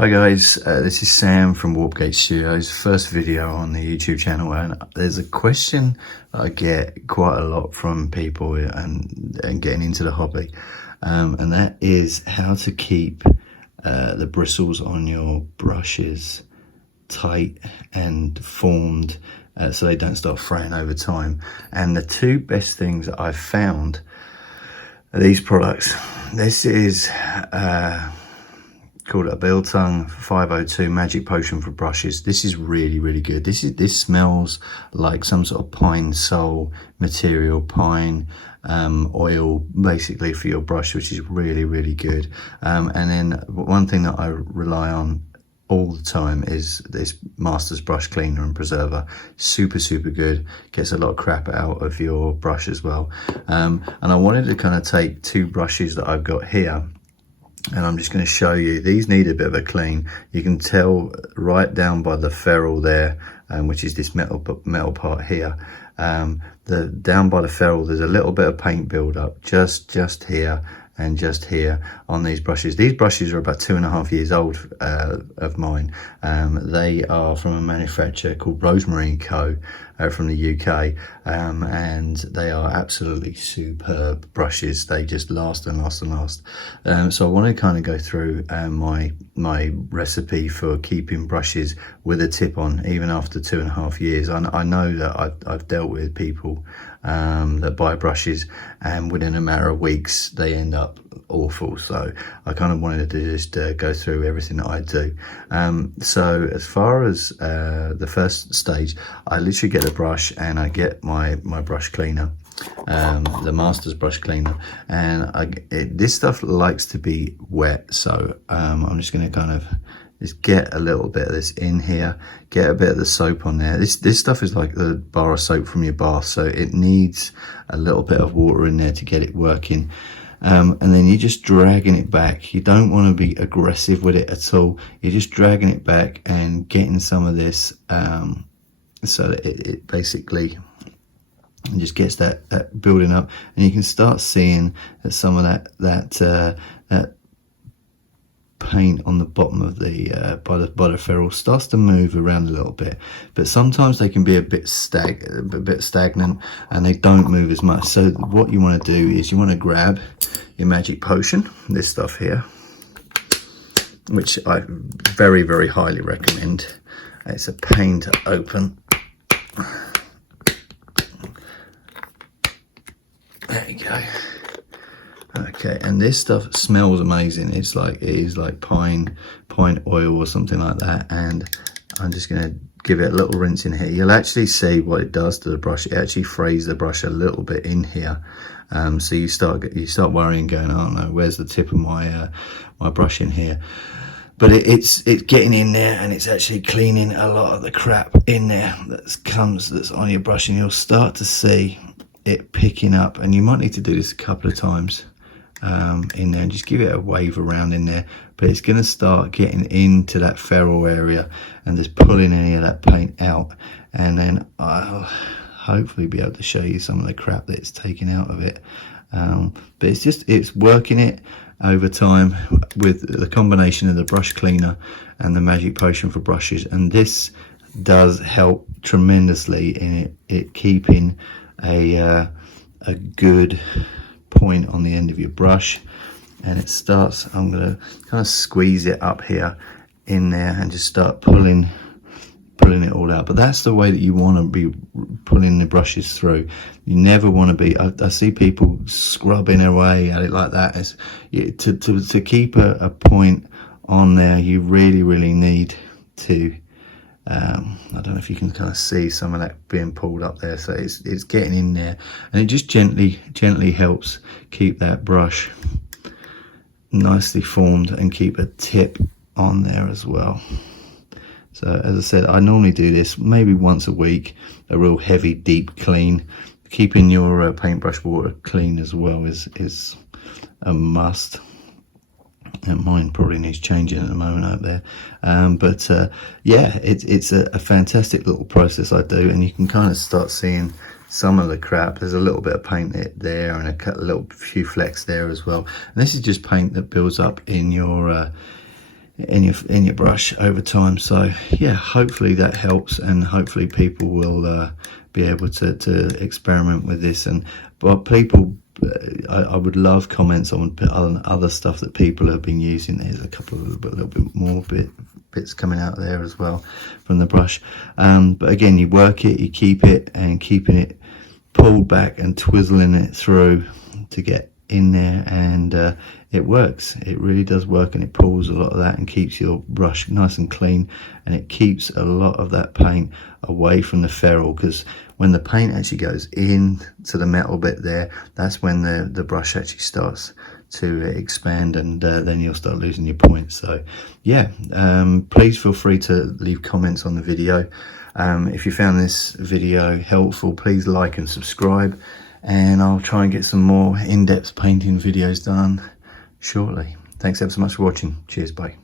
Hi guys, this is Sam from Warpgate Studios, first video on the YouTube channel, and there's a question that I get quite a lot from people and getting into the hobby, and that is how to keep the bristles on your brushes tight and formed so they don't start fraying over time. And the two best things that I've found are these products. This is called a Biltong 502 Magic Potion for brushes. This is really good. This smells like some sort of pine sol material, pine oil basically for your brush, which is really good. And then one thing that I rely on all the time is this Masters brush cleaner and preserver. Super good, gets a lot of crap out of your brush as well. And I wanted to kind of take two brushes that I've got here, and I'm just going to show you. These need a bit of a clean. You can tell right down by the ferrule there, which is this metal part here. Down by the ferrule, there's a little bit of paint buildup just here and just here on these brushes. These brushes are about 2.5 years old of mine. They are from a manufacturer called Rosemary & Co. From the UK, and they are absolutely superb brushes. They just last and last. So I want to kind of go through my recipe for keeping brushes with a tip on even after 2.5 years. I know that I've dealt with people that buy brushes and within a matter of weeks they end up awful. So I kind of wanted to just go through everything that I do. So as far as the first stage, I literally get a brush and I get my brush cleaner, the Masters brush cleaner, and this stuff likes to be wet. So I'm just going to kind of just get a little bit of this in here, get a bit of the soap on there. This stuff is like the bar of soap from your bath, so it needs a little bit of water in there to get it working. And then you're just dragging it back. You don't want to be aggressive with it at all. You're just dragging it back and getting some of this so that it basically just gets that building up, and you can start seeing that some of that paint on the bottom of the by the ferrule starts to move around a little bit, but sometimes they can be a bit stagnant and they don't move as much. So what you want to do is you want to grab your magic potion, this stuff here, which I very highly recommend. It's a pain to open. There you go. Okay, and this stuff smells amazing. It is like pine oil or something like that. And I'm just going to give it a little rinse in here. You'll actually see what it does to the brush. It actually frays the brush a little bit in here. So you start worrying, going, oh no, where's the tip of my my brush in here? But it's getting in there, and it's actually cleaning a lot of the crap in there that's on your brush, and you'll start to see it picking up. And you might need to do this a couple of times in there, and just give it a wave around in there, but it's going to start getting into that ferrule area and just pulling any of that paint out. And then I'll hopefully be able to show you some of the crap that it's taking out of it. But it's working it over time with the combination of the brush cleaner and the magic potion for brushes, and this does help tremendously in it keeping a good point on the end of your brush. And it starts, I'm going to kind of squeeze it up here in there and just start pulling it all out. But that's the way that you want to be pulling the brushes through. You never want to be, I see people scrubbing away at it like that. To keep a point on there, you really need to I don't know if you can kind of see some of that being pulled up there. So it's getting in there, and it just gently helps keep that brush nicely formed and keep a tip on there as well. So as I said, I normally do this maybe once a week, a real heavy deep clean. Keeping your paintbrush water clean as well is a must. And mine probably needs changing at the moment out there, but yeah, it's a fantastic little process I do, and you can kind of start seeing some of the crap. There's a little bit of paint there and a few flecks there as well, and this is just paint that builds up in your in your brush over time. So yeah, hopefully that helps, and hopefully people will be able to experiment with this. And but people, I would love comments on other stuff that people have been using. There's a couple of a little bit more bits coming out there as well from the brush. But again, you work it, you keep it, and keeping it pulled back and twizzling it through to get in there, and it works. It really does work, and it pulls a lot of that and keeps your brush nice and clean, and it keeps a lot of that paint away from the ferrule, because when the paint actually goes in to the metal bit there, that's when the brush actually starts to expand, and then you'll start losing your points. So yeah, please feel free to leave comments on the video. If you found this video helpful, please like and subscribe, and I'll try and get some more in-depth painting videos done shortly. Thanks ever so much for watching. Cheers, bye.